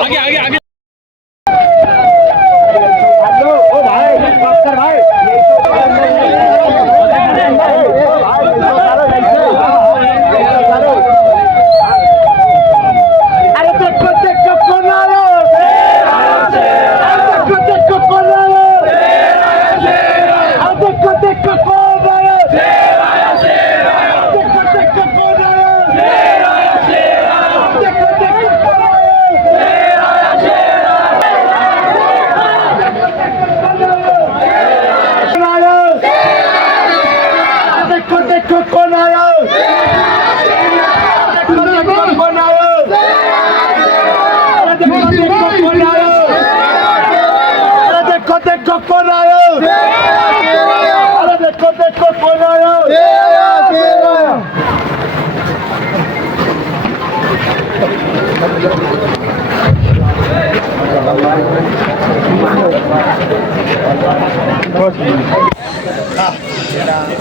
आगे आगे आगे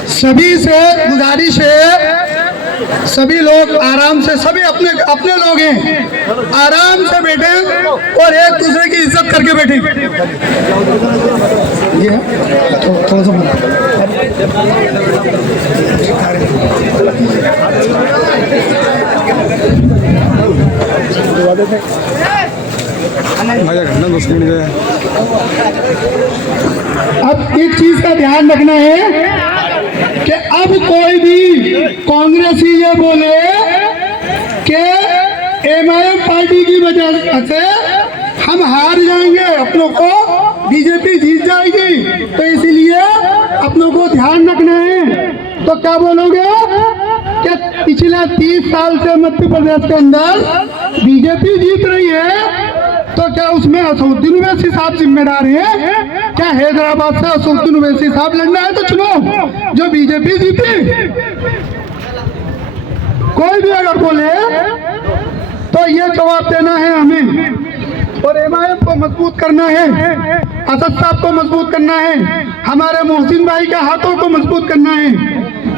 सभी से गुजारिश है, सभी लोग आराम से, सभी अपने अपने लोग हैं, आराम से बैठे और एक दूसरे की इज्जत करके बैठे। ये थोड़ा सा अब एक चीज का ध्यान रखना है कि अब कोई भी कांग्रेसी ये बोले कि एमआईएम पार्टी की वजह से हम हार जाएंगे, अपनों को बीजेपी जीत जाएगी, तो इसीलिए अपनों को ध्यान रखना है। तो क्या बोलोगे कि पिछले 30 साल से मध्य प्रदेश के अंदर बीजेपी जीत रही है, तो क्या उसमें असदुद्दीन ओवैसी साहब जिम्मेदार हैं? क्या हैदराबाद से असदुद्दीन ओवैसी साहब लड़ना है तो चुनो, जो बीजेपी जीती। कोई भी अगर बोले तो ये जवाब देना है हमें, और एमआईएम को मजबूत करना है, असद साहब को मजबूत करना है, हमारे मोहसिन भाई के हाथों को मजबूत करना है।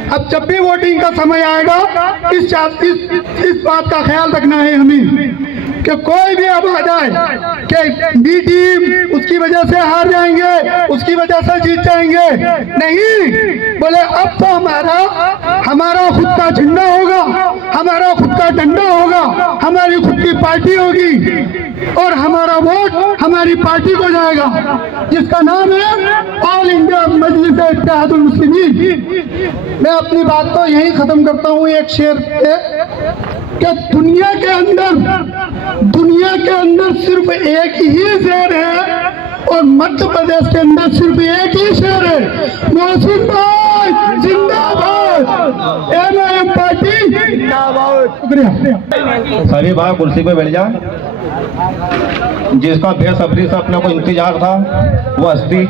अब जब भी वोटिंग का समय आएगा इस बात का ख्याल रखना है हमें कि कोई भी अब आ जाए कि बी टीम उसकी वजह से हार जाएंगे, उसकी वजह से जीत जाएंगे, नहीं। बोले अब तो हमारा खुद का झंडा होगा, हमारा खुद का डंडा होगा, हमारी खुद की पार्टी होगी और हमारा वोट हमारी पार्टी को जाएगा, जिसका नाम है ऑल इंडिया मजलिस इत्तेहादुल मुस्लिमीन। मैं अपनी बात को यही खत्म करता हूँ एक शेर पे कि दुनिया के अंदर सिर्फ एक ही शेर है और मध्य प्रदेश के अंदर सिर्फ एक ही शेर है, मोहसिन भाई जिंदाबाद, एमआईएम पार्टी जिंदाबाद। शुक्रिया। सभी भाई कुर्सी पे बैठ जाए। जिसका बेसब्री से अपने को इंतजार था वो हस्ती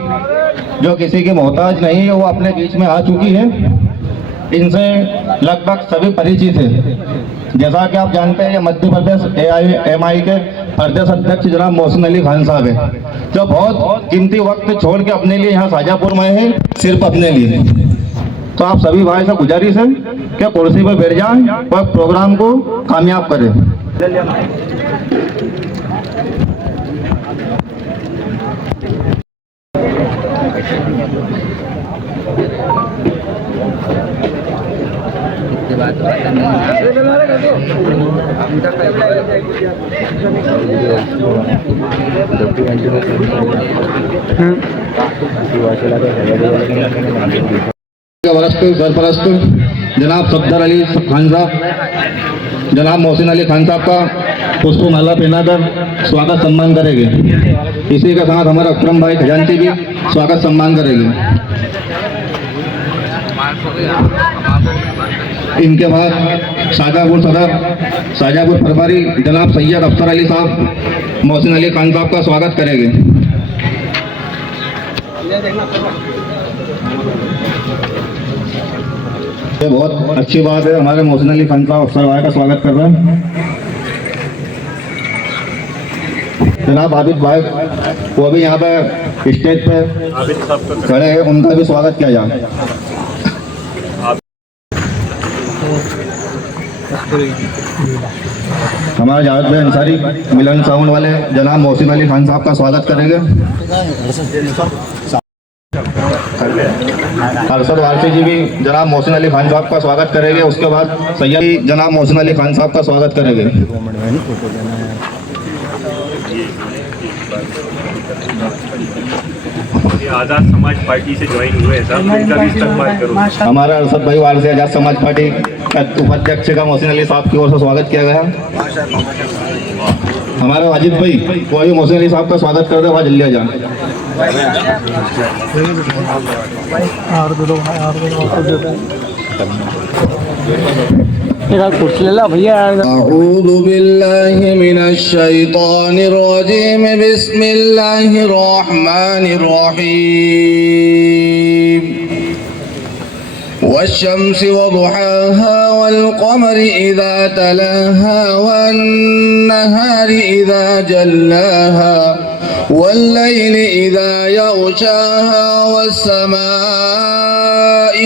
जो किसी की मोहताज नहीं है वो अपने बीच में आ चुकी है। इनसे लगभग सभी परिचित है। जैसा कि आप जानते हैं ये मध्य प्रदेश एआईएमआई के प्रदेश अध्यक्ष जनाब मोहसिन अली खान साहब है, जो बहुत कीमती वक्त छोड़ के अपने लिए यहाँ शाजापुर में है, सिर्फ अपने लिए। तो आप सभी भाई से गुजारिश है कि कुर्सी पर बैठ जाएं और प्रोग्राम को कामयाब करें। सरपरस्त जनाब सफदर अली खान साहब, जनाब मोहसिन अली खान साहब का पुष्पमाला पहनाकर स्वागत सम्मान करेंगे। इसी के साथ हमारा अकरम भाई खजांची भी स्वागत सम्मान करेंगे। इनके बाद शाजापुर सदर, शाजापुर प्रभारी जनाब सैयद अफसर अली साहब मोहसिन अली खान साहब का स्वागत करेंगे। ये बहुत अच्छी बात है, हमारे मोहसिन अली खान साहब अफसर भाई का स्वागत कर रहे हैं। जनाब आबिद भाई वो भी यहाँ पे स्टेज पे खड़े हैं, उनका भी स्वागत किया जाए। हमारे जावेद भाई अंसारी मिलन साउंड वाले जनाब मोहसिन अली खान साहब का स्वागत करेंगे। अरशद वारसी जी भी जनाब मोहसिन अली खान साहब का स्वागत करेंगे। उसके बाद सैयद जनाब मोहसिन अली खान साहब का स्वागत करेंगे। आज़ाद समाज पार्टी से ज्वाइन हुए हैं साहब, उनका भी इस्तेमाल करो। हमारा अरशद भाई वारसी आजाद समाज पार्टी उपाध्यक्ष का मोहसिन अली साहब की ओर से स्वागत किया गया। हमारे वाजिद भाई वो भी मोहसिन अली साहब का स्वागत कर दे, वहाँ जल्दी आ जाए। अऊज़ु बिल्लाहि मिनश शैतानिर रजीम, बिस्मिल्लाहिर रहमानिर रहीम। वश्शम्सि वदुहाहा वल्क़मरि इज़ा तलाहा वन्नहारि इज़ा जल्लाहा वल्लैलि इज़ा यग़शाहा वस्समाइ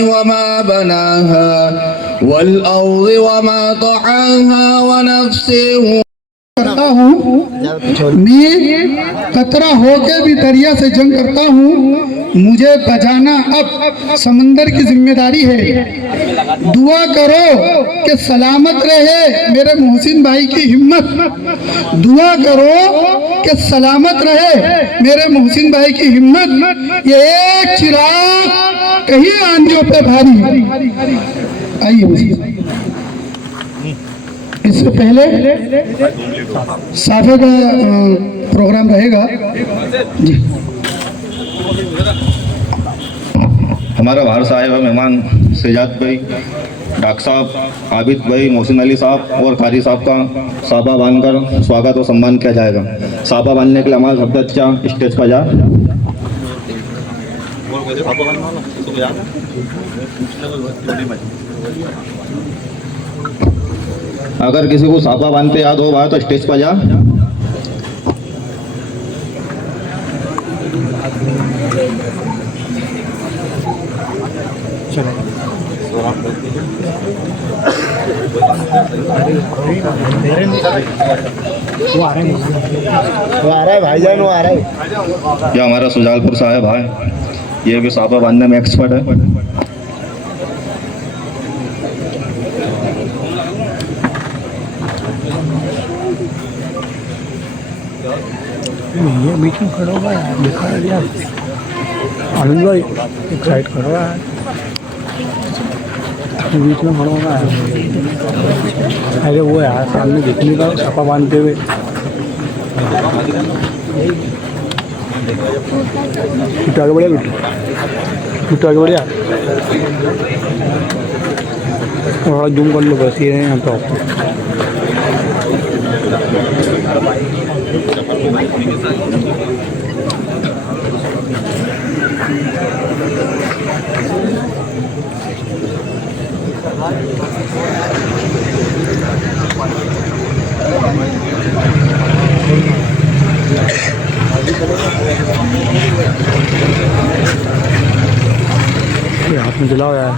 वमा बनाहा वल्अर्ज़ि वमा तहाहा वनफ्सिन करता हूँ। मैं कतरा होके भी दरिया से जंग करता हूँ। मुझे बचाना अब समंदर की जिम्मेदारी है। दुआ करो कि सलामत रहे मेरे मोहसिन भाई की हिम्मत। दुआ करो कि सलामत रहे मेरे मोहसिन भाई की हिम्मत। ये एक चिराग कहीं आंधियों पे भारी। आइए मोहसिन। इससे पहले साफे का प्रोग्राम रहेगा जी। हमारा बाहर से आए हुए मेहमान सजाद भाई, डॉक्टर साहब, आबिद भाई, मोहसिन अली साहब और कारी साहब का साफा बांधकर स्वागत और सम्मान किया जाएगा। साफा बांधने के लिए हमारा सदस्य स्टेज पर जा। अगर किसी को साफा बांधते याद हो भाई तो स्टेज पर जा। भाईजान वो आ रहा है। ये हमारा सुजालपुर साहब है, ये भी साफा बांधने में एक्सपर्ट है। ये बीच में खड़ा हुआ है, दिखा दिया आनंद भाई एक साइड खड़ा हुआ है, बीच में खड़ा हुआ है। अरे वो यार सामने दिखने का छापा बांधते हुए। बिट्टू आगे बढ़िया, बिट्टू आगे बढ़िया, थोड़ा जूम कर लो बस। ये है यहाँ तो हाथ में जला हुआ है।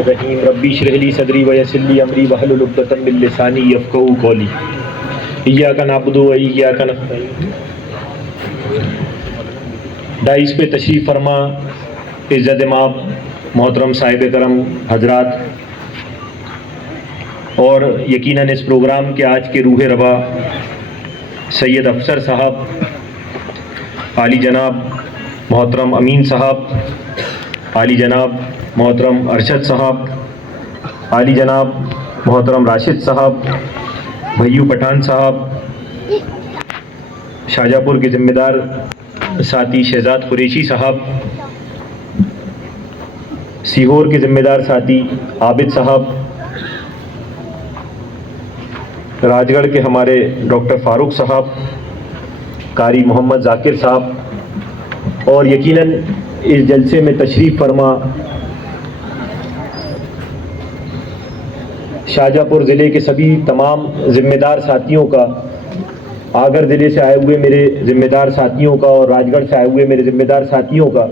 रहीम रब्बी इश्रह ली सदरी वयस्सिर ली अमरी वहलुल उक़दतम मिन लिसानी यफ़क़हू क़ौली। इय्याका नअबुदु व इय्याका नस्तईन। डाइस पे तशरीफ़ फरमा इज़्ज़त माब मोहतरम साहिब करम हजरात, और यकीनन इस प्रोग्राम के आज के रूह रवा सैयद अफसर साहब, आली जनाब मोहतरम अमीन साहब, आली जनाब मोहतरम अरशद साहब, आली जनाब मोहतरम राशिद साहब, भैयू पठान साहब, शाहजहाँपुर के ज़िम्मेदार साथी शहजाद कुरैशी साहब, सीहोर के ज़िम्मेदार साथी आबिद साहब, राजगढ़ के हमारे डॉक्टर फारूक साहब, कारी मोहम्मद जाकिर साहब और यकीनन इस जलसे में तशरीफ़ फरमा शाहजहाँपुर ज़िले के सभी तमाम ज़िम्मेदार साथियों का, आगर ज़िले से आए हुए मेरे ज़िम्मेदार साथियों का और राजगढ़ से आए हुए मेरे ज़िम्मेदार साथियों का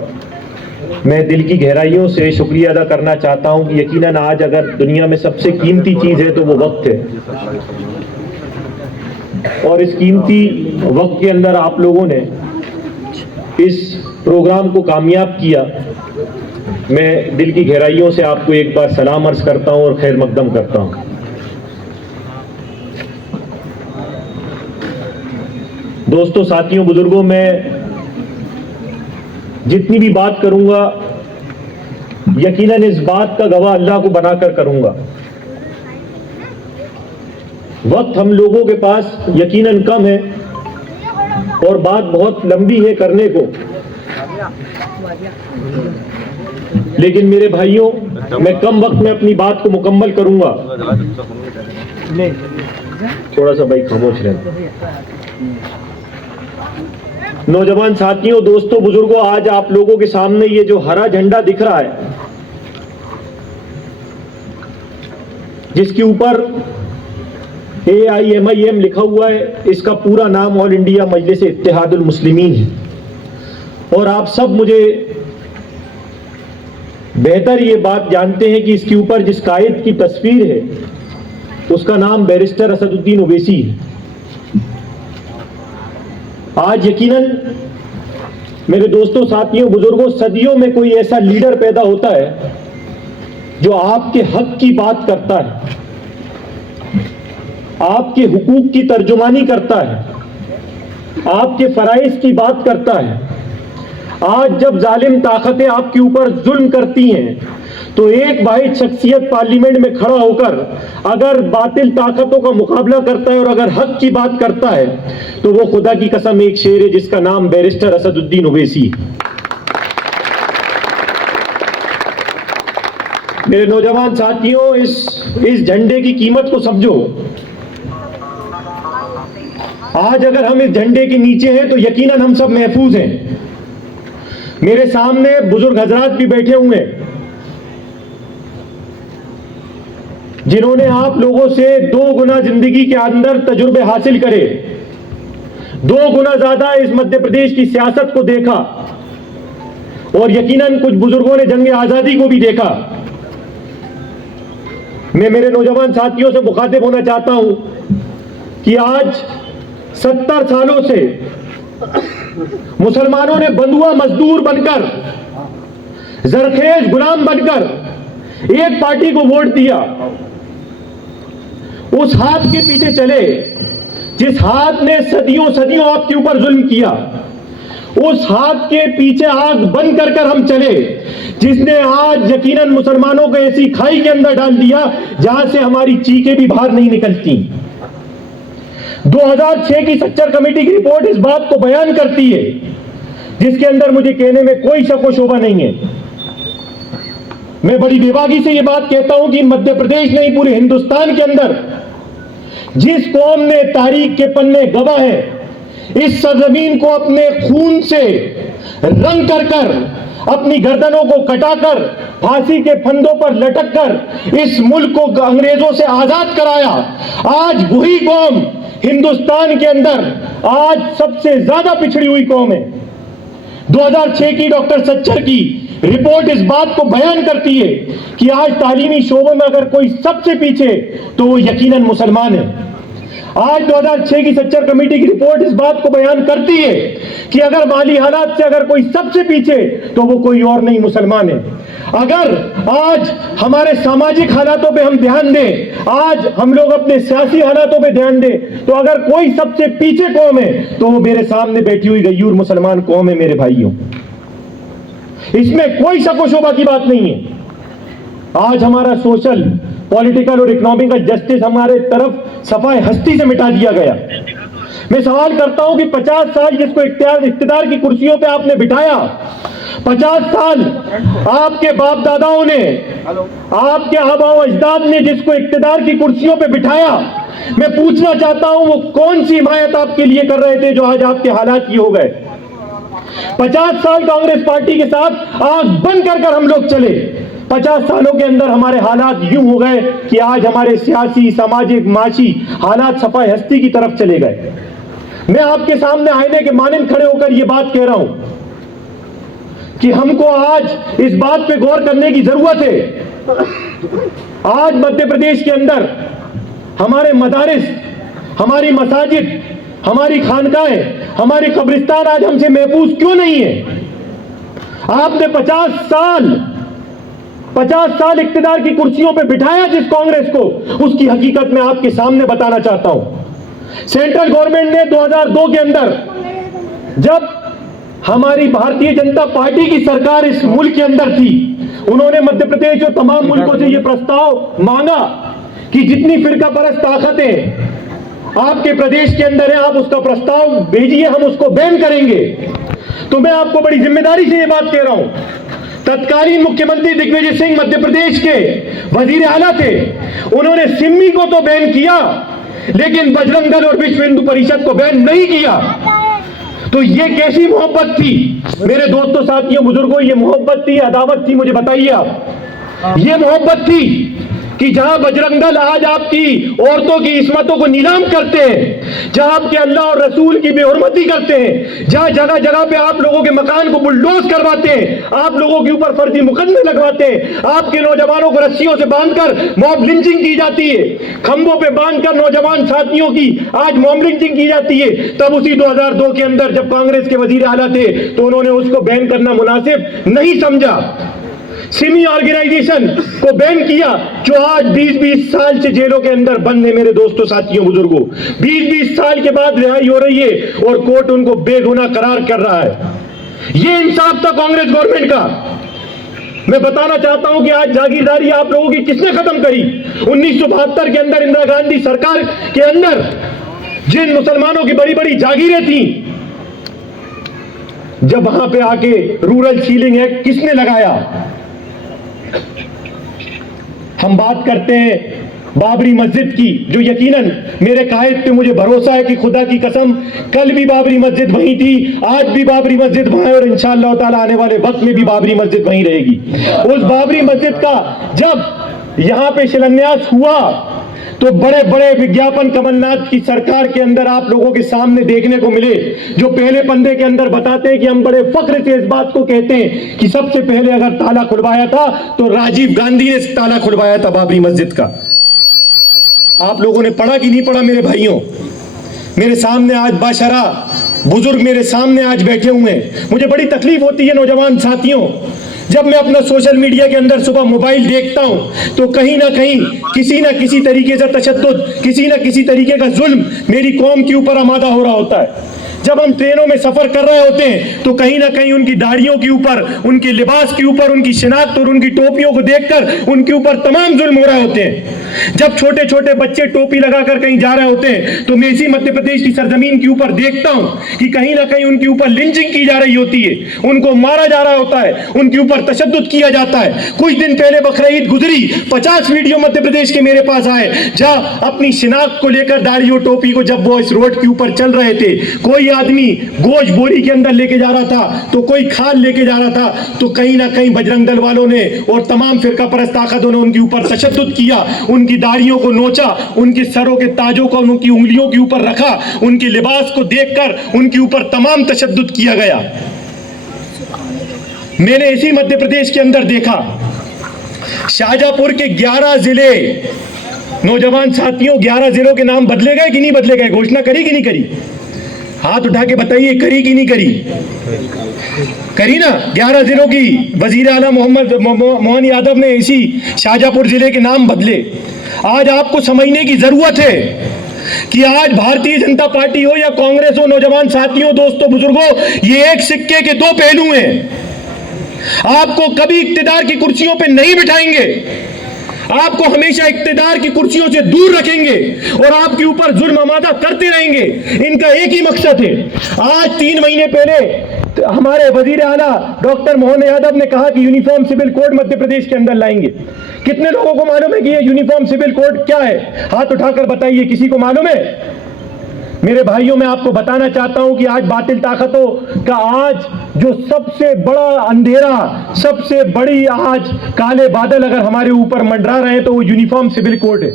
मैं दिल की गहराइयों से शुक्रिया अदा करना चाहता हूं कि यकीनन आज अगर दुनिया में सबसे कीमती चीज़ है तो वो वक्त है, और इस कीमती वक्त के अंदर आप लोगों ने इस प्रोग्राम को कामयाब किया। मैं दिल की गहराइयों से आपको एक बार सलाम अर्ज करता हूं और खैर मकदम करता हूं। दोस्तों, साथियों, बुजुर्गों, मैं जितनी भी बात करूंगा यकीनन इस बात का गवाह अल्लाह को बनाकर करूंगा। वक्त हम लोगों के पास यकीनन कम है और बात बहुत लंबी है करने को, लेकिन मेरे भाइयों, मैं कम वक्त में अपनी बात को मुकम्मल करूंगा। थोड़ा सा भाई खामोश रहे। नौजवान साथियों, दोस्तों, बुजुर्गों, आज आप लोगों के सामने ये जो हरा झंडा दिख रहा है, जिसके ऊपर AIMIM लिखा हुआ है, इसका पूरा नाम ऑल इंडिया मजलिस इत्तेहादुल मुस्लिमीन है। और आप सब मुझे बेहतर ये बात जानते हैं कि इसके ऊपर जिस कायद की तस्वीर है उसका नाम बैरिस्टर असदुद्दीन ओवैसी है। आज यकीनन मेरे दोस्तों, साथियों, बुजुर्गों, सदियों में कोई ऐसा लीडर पैदा होता है जो आपके हक की बात करता है, आपके हुकूक की तर्जुमानी करता है, आपके फराइज की बात करता है। आज जब जालिम ताकतें आपके ऊपर जुल्म करती हैं तो एक वाहिद शख्सियत पार्लियामेंट में खड़ा होकर अगर बातिल ताकतों का मुकाबला करता है और अगर हक की बात करता है तो वो खुदा की कसम एक शेर है जिसका नाम बैरिस्टर असदुद्दीन ओवैसी। मेरे नौजवान साथियों, इस झंडे की कीमत को समझो। आज अगर हम इस झंडे के नीचे हैं तो यकीनन हम सब महफूज हैं। मेरे सामने बुजुर्ग हजरात भी बैठे हुए हैं जिन्होंने आप लोगों से 2 गुना जिंदगी के अंदर तजुर्बे हासिल करे, 2 गुना ज्यादा इस मध्य प्रदेश की सियासत को देखा, और यकीनन कुछ बुजुर्गों ने जंग आजादी को भी देखा। मैं मेरे नौजवान साथियों से मुखातिब होना चाहता हूं कि आज 70 सालों से मुसलमानों ने बंधुआ मजदूर बनकर, जरखेज गुलाम बनकर एक पार्टी को वोट दिया। उस हाथ के पीछे चले जिस हाथ ने सदियों सदियों आपके ऊपर जुल्म किया, उस हाथ के पीछे आग बंद कर कर हम चले जिसने आज यकीनन मुसलमानों को ऐसी खाई के अंदर डाल दिया जहां से हमारी चीखें भी बाहर नहीं निकलती। 2006 की सच्चर कमेटी की रिपोर्ट इस बात को बयान करती है, जिसके अंदर मुझे कहने में कोई शक व शोभा नहीं है। मैं बड़ी बेबाकी से यह बात कहता हूं कि मध्य प्रदेश नहीं, पूरे हिंदुस्तान के अंदर जिस कौम ने तारीख के पन्ने गवाह है, इस सरजमीन को अपने खून से रंग कर कर, अपनी गर्दनों को कटाकर, फांसी के फंदों पर लटक कर इस मुल्क को अंग्रेजों से आजाद कराया, आज वही कौम हिंदुस्तान के अंदर आज सबसे ज्यादा पिछड़ी हुई कौम है। 2006 की डॉक्टर सच्चर की रिपोर्ट इस बात को बयान करती है कि आज तालीमी शोबों में अगर कोई सबसे पीछे तो वो यकीनन मुसलमान है। आज 2006 की सच्चर कमेटी की रिपोर्ट इस बात को बयान करती है कि अगर माली हालात से अगर कोई सबसे पीछे तो वो कोई और नहीं, मुसलमान है। अगर आज हमारे सामाजिक हालातों पे हम ध्यान दें, आज हम लोग अपने सियासी हालातों पे ध्यान दें, तो अगर कोई सबसे पीछे कौम है तो वो मेरे सामने बैठी हुई गयूर मुसलमान कौम है। मेरे भाइयों, इसमें कोई शक व शोभा की बात नहीं है। आज हमारा सोशल, पॉलिटिकल और इकोनॉमिकल जस्टिस हमारे तरफ सफाई हस्ती से मिटा दिया गया। मैं सवाल करता हूं कि 50 साल जिसको इख्तियार की कुर्सियों पे आपने बिठाया, 50 साल आपके बाप दादाओं ने, आपके आबाओ अजदाद ने जिसको इक्तिदार की कुर्सियों पे बिठाया, मैं पूछना चाहता हूं वो कौन सी हिमायत आपके लिए कर रहे थे जो आज आपके हालात ये हो गए। 50 साल कांग्रेस पार्टी के साथ आंख बंद कर हम लोग चले। 50 सालों के अंदर हमारे हालात यूं हो गए कि आज हमारे सियासी, सामाजिक, माशी हालात सफाई हस्ती की तरफ चले गए। मैं आपके सामने आईने के मानंद खड़े होकर यह बात कह रहा हूं कि हमको आज इस बात पे गौर करने की जरूरत है। आज मध्य प्रदेश के अंदर हमारे मदारिस, हमारी मसाजिद, हमारी खानकाएं, हमारी कब्रिस्तान आज हमसे महफूज क्यों नहीं है? आपने 50 साल इक्तिदार की कुर्सियों पे बिठाया जिस कांग्रेस को, उसकी हकीकत में आपके सामने बताना चाहता हूं। सेंट्रल गवर्नमेंट ने 2002 के अंदर, जब हमारी भारतीय जनता पार्टी की सरकार इस मुल्क के अंदर थी, उन्होंने मध्य प्रदेश और तमाम मुल्कों से यह प्रस्ताव मांगा कि जितनी फिरका परस्त ताकतें आपके प्रदेश के अंदर है, आप उसका प्रस्ताव भेजिए, हम उसको बैन करेंगे। तो मैं आपको बड़ी जिम्मेदारी से यह बात कह रहा हूं, तत्कालीन मुख्यमंत्री दिग्विजय सिंह मध्य प्रदेश के वजीर आला थे, उन्होंने सिम्मी को तो बैन किया लेकिन बजरंग दल और विश्व हिंदू परिषद को बैन नहीं किया। तो ये कैसी मोहब्बत थी मेरे दोस्तों, साथियों, बुजुर्गों? ये मोहब्बत थी, अदावत थी? मुझे बताइए आप। ये मोहब्बत थी कि जहां बजरंग दल आज आपकी औरतों की इस्मतों को नीलाम करते हैं, जहां आपके अल्लाह और रसूल की बेहुरमती करते हैं, जहां जगह जगह पे आप लोगों के मकान को बुलडोज करवाते हैं, आप लोगों के ऊपर फर्जी मुकदमे लगवाते हैं, आपके नौजवानों को रस्सियों से बांधकर मॉब लिंचिंग की जाती है, खंभों पे बांधकर नौजवान साथियों की आज मॉब लिंचिंग की जाती है, तब उसी 2002 के अंदर जब कांग्रेस के वजीर आला थे तो उन्होंने उसको बैन करना मुनासिब नहीं समझा। सिमी ऑर्गेनाइजेशन को बैन किया जो आज 20-20 साल से जेलों के अंदर बंद है। मेरे दोस्तों, साथियों, बुजुर्गों, 20-20 साल के बाद रिहाई हो रही है और कोर्ट उनको बेगुनाह करार कर रहा है। ये इंसाफ था कांग्रेस गवर्नमेंट का। मैं बताना चाहता हूं कि आज जागीरदारी आप लोगों की किसने खत्म करी? 1972 के अंदर इंदिरा गांधी सरकार के अंदर जिन मुसलमानों की बड़ी बड़ी जागीरें थी, जब वहां पे आके रूरल सीलिंग एक्ट किसने लगाया? हम बात करते हैं बाबरी मस्जिद की, जो यकीनन मेरे कायद पे मुझे भरोसा है कि खुदा की कसम कल भी बाबरी मस्जिद वहीं थी, आज भी बाबरी मस्जिद वहीं और इंशाअल्लाह ताला आने वाले वक्त में भी बाबरी मस्जिद वहीं रहेगी। उस बाबरी मस्जिद का जब यहां पे शिलान्यास हुआ तो बड़े बड़े विज्ञापन कमलनाथ की सरकार के अंदर आप लोगों के सामने देखने को मिले, जो पहले पंदे के अंदर बताते हैं कि हम बड़े फख्र से इस बात को कहते हैं कि सबसे पहले अगर ताला खुलवाया था तो राजीव गांधी ने ताला खुलवाया था बाबरी मस्जिद का। आप लोगों ने पढ़ा कि नहीं पढ़ा? मेरे भाइयों, मेरे सामने आज बाशरा बुजुर्ग मेरे सामने आज बैठे हुए हैं। मुझे बड़ी तकलीफ होती है नौजवान साथियों, जब मैं अपना सोशल मीडिया के अंदर सुबह मोबाइल देखता हूं तो कहीं ना कहीं किसी ना किसी तरीके से तशद्दुद, किसी ना किसी तरीके का जुल्म मेरी कौम के ऊपर आमादा हो रहा होता है। जब हम ट्रेनों में सफर कर रहे होते हैं तो कहीं ना कहीं उनकी दाढ़ियों के ऊपर, उनके लिबास के ऊपर, उनकी शिनाख्त और उनकी टोपियों को देखकर उनके ऊपर तमाम जुल्म हो रहे होते हैं। जब छोटे छोटे बच्चे टोपी लगाकर कहीं जा रहे होते हैं तो मैं इसी मध्य प्रदेश की सरजमीन के ऊपर देखता हूं कि कहीं ना कहीं उनके ऊपर लिंचिंग की जा रही होती है, उनको मारा जा रहा होता है, उनके ऊपर तशद्दुद किया जाता है। कुछ दिन पहले बकरीद गुजरी, 50 वीडियो मध्य प्रदेश के मेरे पास आए जहां अपनी शिनाख्त को लेकर दाढ़ी और टोपी को जब वो इस रोड के ऊपर चल रहे थे, कोई आदमी गोश्त बोरी के अंदर लेके जा रहा था तो कोई खाल लेके जा रहा था, तो कहीं ना कहीं बजरंग दल वालों ने और तमाम फिरका परस्त ताकतों ने उनके ऊपर तशद्दुद किया, उनकी दाढ़ियों को नोचा, उनके सरों के ताजों को उनकी उंगलियों के ऊपर रखा, उनके लिबास को देखकर उनके ऊपर तमाम तशद्दुद किया गया। मैंने इसी मध्य प्रदेश के अंदर देखा, शाहजहांपुर के 11 जिले, नौजवान साथियों, 11 जिलों के नाम बदले गए कि नहीं बदले गए? घोषणा करी कि नहीं करी? हाथ उठा के बताइए, करी कि नहीं करी? करी ना। 11 जिलों की वजीर आला मोहन यादव ने इसी शाहजहांपुर जिले के नाम बदले। आज आपको समझने की जरूरत है कि आज भारतीय जनता पार्टी हो या कांग्रेस हो, नौजवान साथियों, दोस्तों, बुजुर्गों, ये एक सिक्के के दो पहलू हैं। आपको कभी इक्तिदार की कुर्सियों पे नहीं बिठाएंगे, आपको हमेशा इक्तिदार की कुर्सियों से दूर रखेंगे और आपके ऊपर जुल्म आमादा करते रहेंगे। इनका एक ही मकसद है। आज 3 महीने पहले तो हमारे वजीर आला डॉक्टर मोहन यादव ने कहा कि uniform civil code Madhya Pradesh के अंदर लाएंगे। कितने लोगों को मालूम है कि ये यूनिफॉर्म सिविल कोड क्या है? हाथ उठाकर बताइए, किसी को मालूम है? मेरे भाइयों, मैं आपको बताना चाहता हूं कि आज बातिल ताकतों का आज जो सबसे बड़ा अंधेरा, सबसे बड़ी आज काले बादल अगर हमारे ऊपर मंडरा रहे हैं तो वो यूनिफॉर्म सिविल कोड है।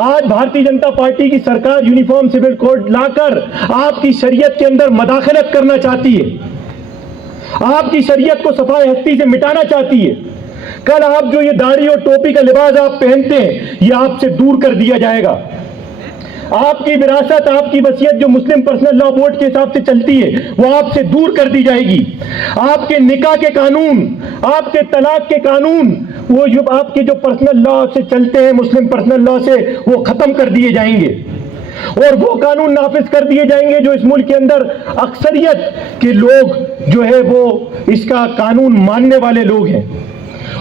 आज भारतीय जनता पार्टी की सरकार यूनिफॉर्म सिविल कोड लाकर आपकी शरीयत के अंदर मदाखलत करना चाहती है, आपकी शरीयत को सफाई हस्ती से मिटाना चाहती है। कल आप जो ये दाढ़ी और टोपी का लिबास आप पहनते हैं, ये आपसे दूर कर दिया जाएगा। आपकी विरासत, आपकी वसीयत जो मुस्लिम पर्सनल लॉ बोर्ड के हिसाब से चलती है, वो आपसे दूर कर दी जाएगी। आपके निकाह के कानून, आपके तलाक के कानून, वो जो आपके जो पर्सनल लॉ से चलते हैं, मुस्लिम पर्सनल लॉ से, वो खत्म कर दिए जाएंगे और वो कानून नाफिज कर दिए जाएंगे जो इस मुल्क के अंदर अक्सरियत के लोग जो है वो इसका कानून मानने वाले लोग हैं।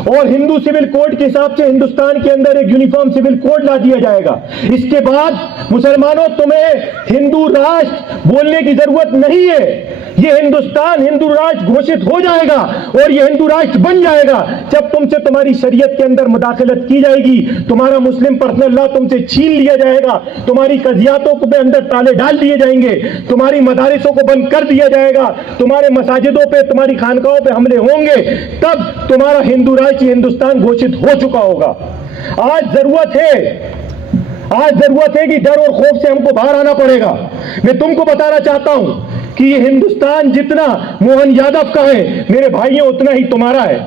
और हिंदू सिविल कोड के हिसाब से हिंदुस्तान के अंदर एक यूनिफॉर्म सिविल कोड ला दिया जाएगा। इसके बाद मुसलमानों, तुम्हें हिंदू राष्ट्र बोलने की जरूरत नहीं है। ये हिंदुस्तान हिंदू राष्ट्र घोषित हो जाएगा और ये हिंदू राष्ट्र बन जाएगा जब तुमसे तुम्हारी शरीयत के अंदर मुदाखलत की जाएगी, तुम्हारा मुस्लिम पर्सनल लॉ तुमसे छीन लिया जाएगा, तुम्हारी कजियातों को अंदर ताले डाल दिए जाएंगे, तुम्हारी मदारिसों को बंद कर दिया जाएगा, तुम्हारे मसाजिदों पे, तुम्हारी खानकाहों पे हमले होंगे, तब तुम्हारा हिंदू राष्ट्र हिंदुस्तान घोषित हो चुका होगा। आज जरूरत है कि डर और खौफ से हमको बाहर आना पड़ेगा। मैं तुमको बताना चाहता हूं कि ये हिंदुस्तान जितना मोहन यादव का है मेरे भाइयों, उतना ही तुम्हारा है।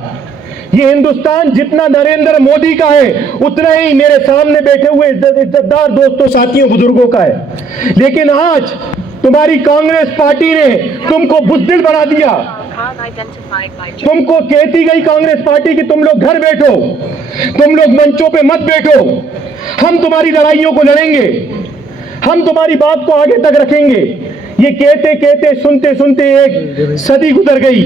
ये हिंदुस्तान जितना नरेंद्र मोदी का है, उतना ही मेरे सामने बैठे हुए इज्जतदार दोस्तों, साथियों, बुजुर्गों का है। लेकिन आज तुम्हारी कांग्रेस पार्टी ने तुमको बुज़दिल बना दिया। तुमको कहती गई कांग्रेस पार्टी कि तुम लोग घर बैठो, तुम लोग मंचों पे मत बैठो, हम तुम्हारी लड़ाइयों को लड़ेंगे, हम तुम्हारी बात को आगे तक रखेंगे। ये कहते कहते, सुनते सुनते एक सदी गुजर गई,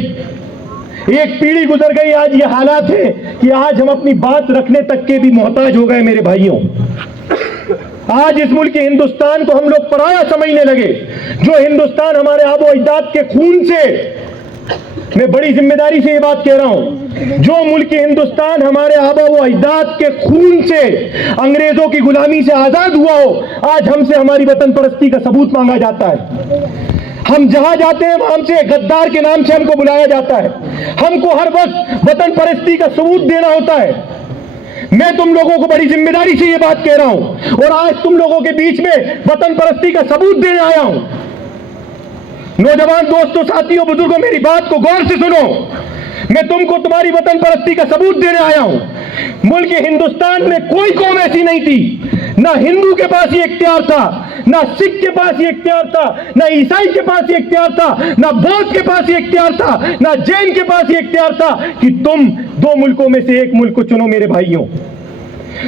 एक पीढ़ी गुजर गई। आज ये हालात है कि आज हम अपनी बात रखने तक के भी मोहताज हो गए मेरे भाइयों। आज इस मुल्क के हिंदुस्तान को हम लोग पराया समझने लगे। जो हिंदुस्तान हमारे आबो अजदाद के खून से, मैं बड़ी जिम्मेदारी से ये बात कह रहा हूं, जो मुल्क हिंदुस्तान हमारे आबा व अजदाद के खून से, अंग्रेजों की गुलामी से आजाद हुआ हो, आज हमसे हमारी वतन परस्ती का सबूत मांगा जाता है। हम जहां जाते हैं हमसे गद्दार के नाम से हमको बुलाया जाता है। हमको हर वक्त वतन परस्ती का सबूत देना होता है। मैं तुम लोगों को बड़ी जिम्मेदारी से ये बात कह रहा हूं और आज तुम लोगों के बीच में वतन परस्ती का सबूत देने आया हूं। नौजवान दोस्तों, साथियों, बुजुर्गों, मेरी बात को गौर से सुनो। मैं तुमको तुम्हारी वतन परस्ती का सबूत देने आया हूं। मुल्क हिंदुस्तान में कोई कौम ऐसी नहीं थी, ना हिंदू के पास ये इख्तियार था, ना सिख के पास ये इख्तियार था, ना ईसाई के पास ये इख्तियार था, ना बौद्ध के पास ये इख्तियार था, ना जैन के पास ये इख्तियार था कि तुम दो मुल्कों में से एक मुल्क को चुनो मेरे भाइयों।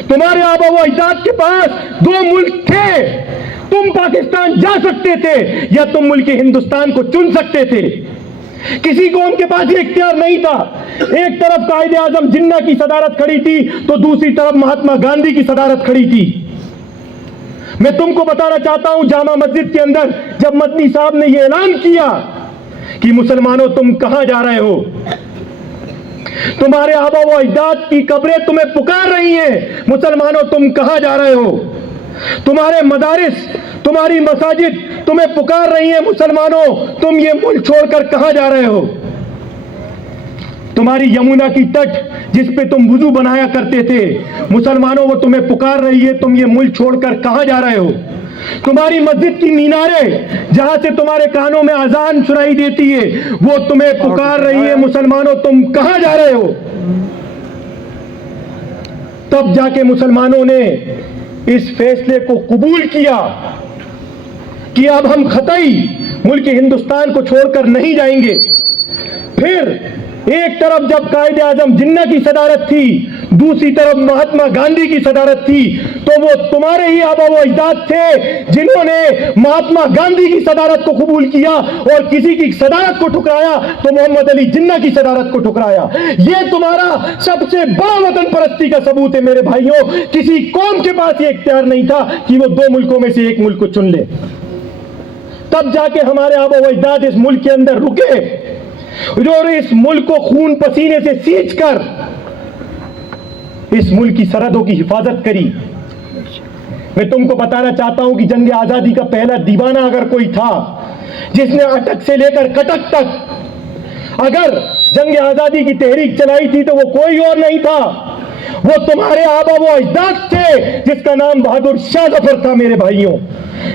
तुम्हारे आबा व अजदाद के पास दो मुल्क थे। तुम पाकिस्तान जा सकते थे या तुम मुल्क हिंदुस्तान को चुन सकते थे। किसी कौम के पास ये इख्तियार नहीं था। एक तरफ कायदे आजम जिन्ना की सदारत खड़ी थी तो दूसरी तरफ महात्मा गांधी की सदारत खड़ी थी। मैं तुमको बताना चाहता हूं, जामा मस्जिद के अंदर जब मदनी साहब ने यह ऐलान किया कि मुसलमानों तुम कहां जा रहे हो, तुम्हारे आबा व अजदाद की कब्रें तुम्हें पुकार रही हैं, मुसलमानों तुम कहां जा रहे हो, तुम्हारे मदारिस, तुम्हारी मसाजिद तुम्हें पुकार रही हैं, मुसलमानों तुम ये मुल्क छोड़कर कहां जा रहे हो। तुम्हारी यमुना की तट जिस पे तुम वुजू बनाया करते थे, मुसलमानों वो तुम्हें पुकार रही है, तुम ये मुल्क छोड़कर कहां जा रहे हो। तुम्हारी मस्जिद की मीनारे जहां से तुम्हारे कानों में अजान सुनाई देती है, वो तुम्हें पुकार रही है, मुसलमानों तुम कहां जा रहे हो। तब जाके मुसलमानों ने इस फैसले को कबूल किया कि अब हम खतई मुल्क हिंदुस्तान को छोड़कर नहीं जाएंगे। फिर एक तरफ जब कायदे आजम जिन्ना की सदारत थी, दूसरी तरफ महात्मा गांधी की सदारत थी, तो वो तुम्हारे ही आबा व अजदाद थे जिन्होंने महात्मा गांधी की सदारत को कबूल किया और किसी की सदारत को ठुकराया तो मोहम्मद अली जिन्ना की सदारत को ठुकराया। ये तुम्हारा सबसे बड़ा वतन परस्ती का सबूत है मेरे भाइयों। किसी कौम के पास ये इख्तियार नहीं था कि वो दो मुल्कों में से एक मुल्क को चुन ले। तब जाके हमारे आबा व अजदाद इस मुल्क के अंदर रुके और इस मुल्क को खून पसीने से सींच कर इस मुल्क की सरहदों की हिफाजत करी। मैं तुमको बताना चाहता हूं कि जंग आजादी का पहला दीवाना अगर कोई था जिसने अटक से लेकर कटक तक अगर जंग आजादी की तहरीक चलाई थी तो वो कोई और नहीं था, वो तुम्हारे आबा वो अजदाद थे, जिसका नाम बहादुर शाह जफर था मेरे भाइयों,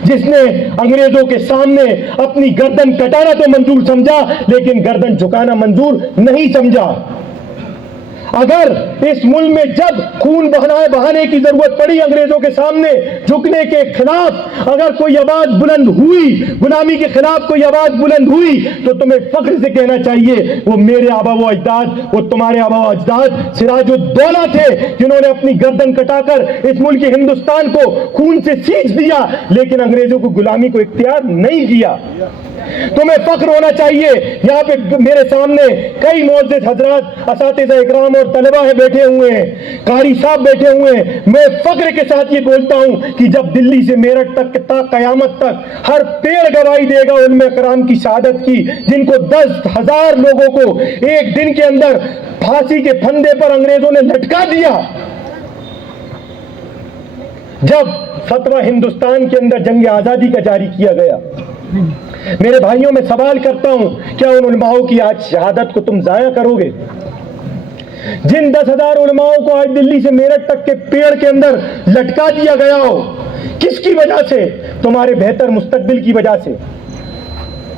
जिसने अंग्रेजों के सामने अपनी गर्दन कटाना तो मंजूर समझा लेकिन गर्दन झुकाना मंजूर नहीं समझा। अगर इस मुल्क में जब खून बहाने की जरूरत पड़ी अंग्रेजों के सामने झुकने के खिलाफ अगर कोई आवाज बुलंद हुई, गुलामी के खिलाफ कोई आवाज बुलंद हुई, तो तुम्हें फख्र से कहना चाहिए वो मेरे आबा वो अजदाद, वो तुम्हारे आबा वो अजदाद सिराजुद्दौला थे, जिन्होंने अपनी गर्दन कटाकर इस मुल्क के हिंदुस्तान को खून से सींच दिया लेकिन अंग्रेजों को गुलामी को इख्तियार नहीं किया। तुम्हें फख्र होना चाहिए। यहाँ पे मेरे सामने कई मुअज़्ज़िज़ हजरात, असातिज़ा इकराम और तलबा है बैठे हुए हैं, कारी साहब बैठे हुए हैं। मैं फख्र के साथ ये बोलता हूँ कि जब दिल्ली से मेरठ तक कयामत तक हर पेड़ गवाही देगा उलमा कराम की शहादत की, जिनको 10,000 लोगों को एक दिन के अंदर फांसी के फंदे पर अंग्रेजों ने लटका दिया। जब फतवा हिंदुस्तान के अंदर जंग आजादी का जारी किया गया, मेरे भाइयों में सवाल करता हूं, क्या उन उलमाओं की आज शहादत को तुम जाया करोगे? जिन 10,000 उलमाओं को आज दिल्ली से मेरठ तक के पेड़ के अंदर लटका दिया गया हो, किसकी वजह से? तुम्हारे बेहतर मुस्तकबिल की वजह से,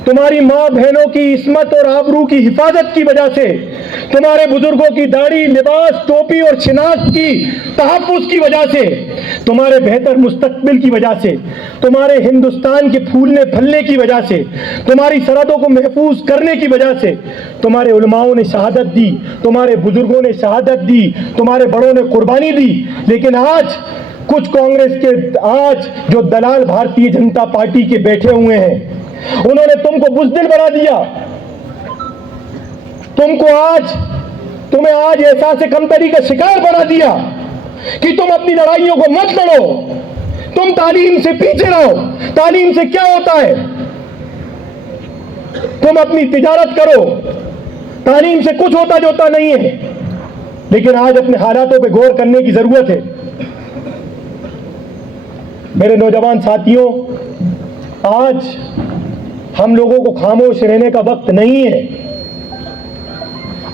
तुम्हारी मां बहनों की इस्मत और आबरू की हिफाजत की वजह से, तुम्हारे बुजुर्गों की दाढ़ी, लिबास, टोपी और शिनाख्त की तहफ़्फ़ुज़ की वजह से, तुम्हारे बेहतर मुस्तकबिल की वजह से, तुम्हारे हिंदुस्तान के फूलने फलने की वजह से, तुम्हारी सरहदों को महफूज करने की वजह से तुम्हारे उलमाओं ने शहादत दी, तुम्हारे बुजुर्गों ने शहादत दी, तुम्हारे बड़ों ने कुर्बानी दी। लेकिन आज कुछ कांग्रेस के आज जो दलाल भारतीय जनता पार्टी के बैठे हुए हैं, उन्होंने तुमको बुज़दिल बना दिया। तुम्हें आज एहसास कमतरी का शिकार बना दिया कि तुम अपनी लड़ाइयों को मत लड़ो, तुम तालीम से पीछे रहो। तालीम से क्या होता है? तुम अपनी तिजारत करो, तालीम से कुछ होता जोता नहीं है। लेकिन आज अपने हालातों पे गौर करने की जरूरत है। मेरे नौजवान साथियों, आज हम लोगों को खामोश रहने का वक्त नहीं है।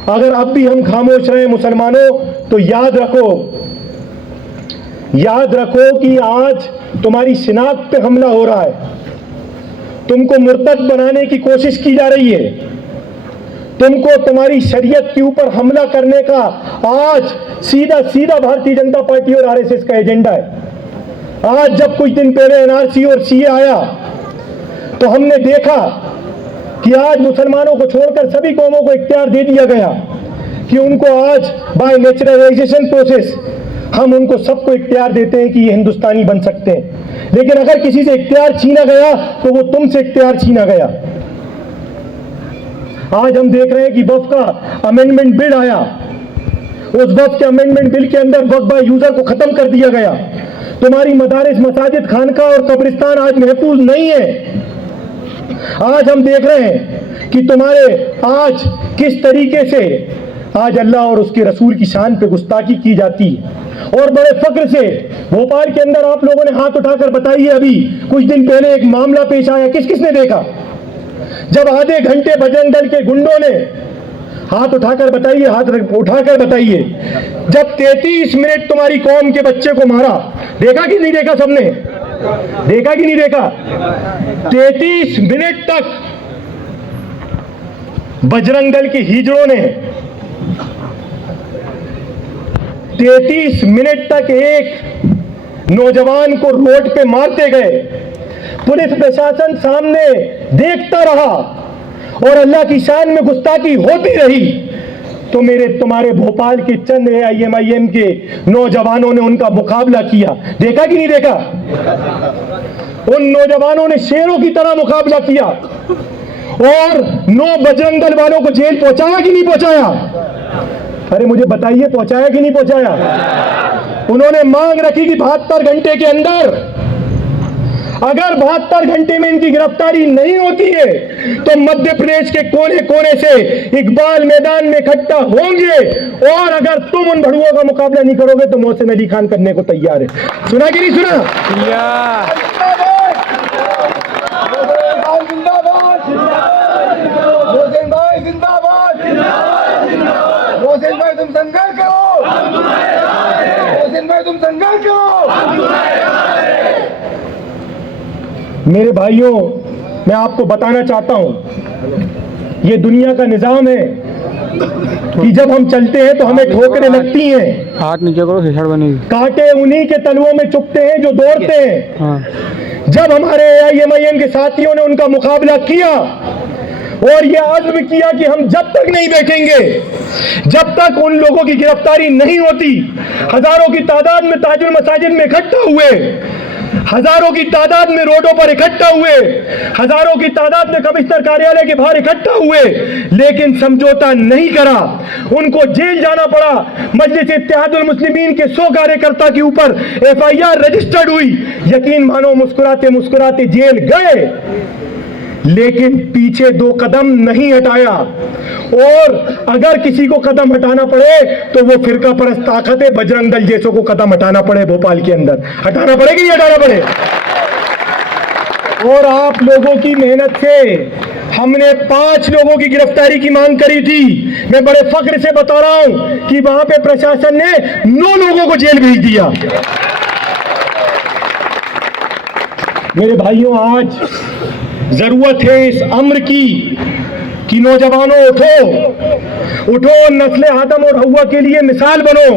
अगर अब भी हम खामोश रहे मुसलमानों, तो याद रखो कि आज तुम्हारी शिनाख्त पे हमला हो रहा है, तुमको मुर्तद बनाने की कोशिश की जा रही है, तुमको तुम्हारी शरीयत के ऊपर हमला करने का आज सीधा भारतीय जनता पार्टी और आरएसएस का एजेंडा है। आज जब कुछ दिन पहले एनआरसी और सीए आया तो हमने देखा कि आज मुसलमानों को छोड़कर सभी कौमों को इख्तियार दे दिया गया कि उनको आज बाय नेचुरलाइजेशन प्रोसेस हम उनको सबको इख्तियार देते हैं कि ये हिंदुस्तानी बन सकते हैं। लेकिन अगर किसी से इख्तियार छीना गया तो वो तुमसे इख्तियार छीना गया। आज हम देख रहे हैं कि वक्फ का अमेंडमेंट बिल आया, उस वक्फ के अमेंडमेंट बिल के अंदर वक्फ बाय यूजर को खत्म कर दिया गया। तुम्हारी मदारिस, मसाजिद, खानका और कब्रिस्तान आज महफूज नहीं है। आज हम देख रहे हैं कि तुम्हारे आज किस तरीके से आज अल्लाह और उसके रसूल की शान पे गुस्ताखी की जाती है। और बड़े फक्र से भोपाल के अंदर आप लोगों ने हाथ उठाकर बताइए, अभी कुछ दिन पहले एक मामला पेश आया, किसने देखा? जब आधे घंटे बजरंग दल के गुंडों ने हाथ उठाकर बताइए, जब 33 मिनट तुम्हारी कौम के बच्चे को मारा, देखा कि नहीं देखा? सबने देखा कि नहीं देखा? 33 मिनट तक बजरंग दल के हिजड़ों ने 33 मिनट तक एक नौजवान को रोड पे मारते गए। पुलिस प्रशासन सामने देखता रहा और अल्लाह की शान में गुस्ताखी होती रही। तो तुम्हारे भोपाल के चंद AIM के नौजवानों ने उनका मुकाबला किया, देखा कि नहीं देखा? उन नौजवानों ने शेरों की तरह मुकाबला किया और 9 बजरंग दल वालों को जेल पहुंचाया कि नहीं पहुंचाया? अरे मुझे बताइए, पहुंचाया कि नहीं पहुंचाया? उन्होंने मांग रखी कि 72 घंटे के अंदर अगर 72 घंटे में इनकी गिरफ्तारी नहीं होती है तो मध्य प्रदेश के कोने कोने से इकबाल मैदान में इकट्ठा होंगे, और अगर तुम उन भड़ुओं का मुकाबला नहीं करोगे तो मोहसिन अली खान करने को तैयार है। सुना कि नहीं सुना? मोहसिन भाई तुम संघर्ष करो, मोहसिन भाई तुम संघर्ष करो। मेरे भाइयों, मैं आपको बताना चाहता हूं, ये दुनिया का निजाम है कि जब हम चलते हैं तो हमें ठोकरें लगती हैं, हाथ नीचे करो, हिसाब बनेगी। कांटे उन्हीं के तलवों में चुभते हैं जो दौड़ते हैं। हाँ। जब हमारे AIMIM के साथियों ने उनका मुकाबला किया और ये आज़्म किया कि हम जब तक नहीं बैठेंगे जब तक उन लोगों की गिरफ्तारी नहीं होती, हजारों की तादाद में ताजुल मसाजिद में इकट्ठा हुए, हजारों की तादाद में रोडों पर इकट्ठा हुए, हजारों की तादाद में कमिश्नर कार्यालय के बाहर इकट्ठा हुए, लेकिन समझौता नहीं करा, उनको जेल जाना पड़ा। मजलिस इत्तेहादुल मुस्लिमीन के 100 कार्यकर्ता के ऊपर FIR रजिस्टर्ड हुई। यकीन मानो मुस्कुराते मुस्कुराते जेल गए, लेकिन पीछे 2 कदम नहीं हटाया। और अगर किसी को कदम हटाना पड़े तो वो फिरका परस्त ताकत है, बजरंग दल जैसों को कदम हटाना पड़े भोपाल के अंदर, हटाना पड़े कि नहीं हटाना पड़े? और आप लोगों की मेहनत से हमने 5 लोगों की गिरफ्तारी की मांग करी थी। मैं बड़े फख्र से बता रहा हूं कि वहां पे प्रशासन ने 9 लोगों को जेल भेज दिया। मेरे भाइयों, आज जरूरत है इस अम्र की कि नौजवानों उठो, उठो, नस्ल आदम और हव्वा के लिए मिसाल बनो।